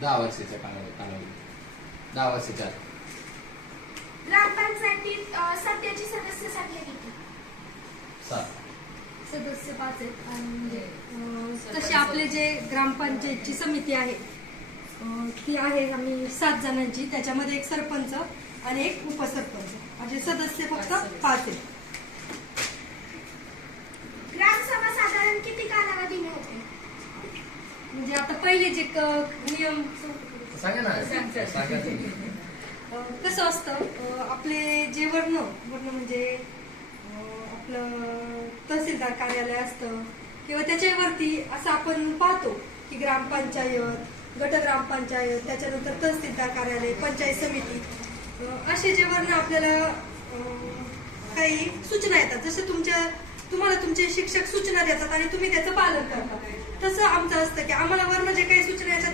10 वर्षाच्या कालावधी 10 वर्षाच्या आत. ग्रामपंचायतीत सध्याची सदस्य संख्या किती? 7. सदस्य 5 आहेत. आणि तसे आपले जे ग्रामपंचायतची समिती आहे ती आहे आम्ही 7 जणांची. त्याच्यामध्ये एक सरपंच आणि एक उपसरपंच, म्हणजे सदस्य फक्त 5 आहेत. ग्रामसभा साधारण किती कालावधीने होते? म्हणजे आता पहिले जे नियम सांगा ना, सांगा तुम्ही. कसं असतं, आपले जे वर्ण म्हणजे आपलं तहसीलदार कार्यालय असतं किंवा त्याच्यावरती असं आपण पाहतो की ग्रामपंचायत, गट ग्रामपंचायत, त्याच्यानंतर तहसीलदार कार्यालय, पंचायत समिती, असे जे वर्ण आपल्याला काही सूचना येतात. जसं तुम्हाला तुमचे शिक्षक सूचना देतात आणि तुम्ही त्याचं पालन करता, तसं आमचं असतं की आम्हाला वर्ण जे काही सूचना येतात